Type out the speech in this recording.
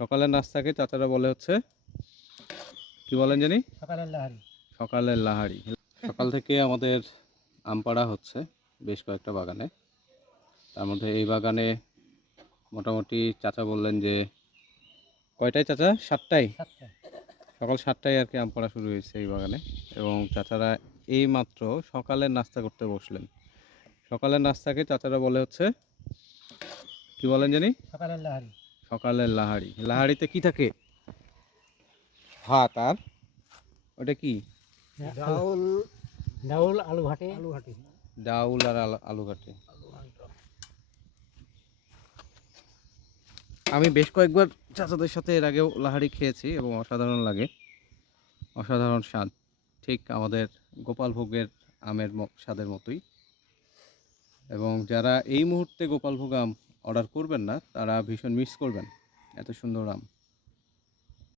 সকালের নাস্তাকে চাচারা বলে হচ্ছে? কি বলেন জানি? সকালের লাহারি। সকালের লাহারি। সকাল থেকে আমাদের আম পাড়া হচ্ছে বেশ কয়েকটা বাগানে। তার মধ্যে এই বাগানে মোটামুটি চাচা বললেন যে কয়টায় চাচা? সাতটায়? সকাল সাতটায় আর কি আম পাড়া শুরু হয়েছে এই বাগানে। এবং চাচারা এই মাত্র সকালের নাস্তা করতে বসলেন। সকালের নাস্তাকে চাচারা বলে হচ্ছে কি বলেন জানি? সকালের লাহারি। সকালের লাহারি লাহারিতে কি থাকে? ভাত আর ওটা কি? ডাউল ডাউল আলু ঘাটে আলু ঘাটে ডাউল আর আলু- ঘাটে আমি বেশ কয়েকবার চাচাদের সাথে এর আগেও লাহারি খেয়েছি এবং অসাধারণ লাগে। অসাধারণ স্বাদ। ঠিক আমাদের গোপাল ভোগের আমের ম- স্বাদের মতোই। এবং যারা এই মুহূর্তে গোপাল ভোগ আম অর্ডার করবেন না তারা ভীষণ মিস করবেন। এত সুন্দর আম।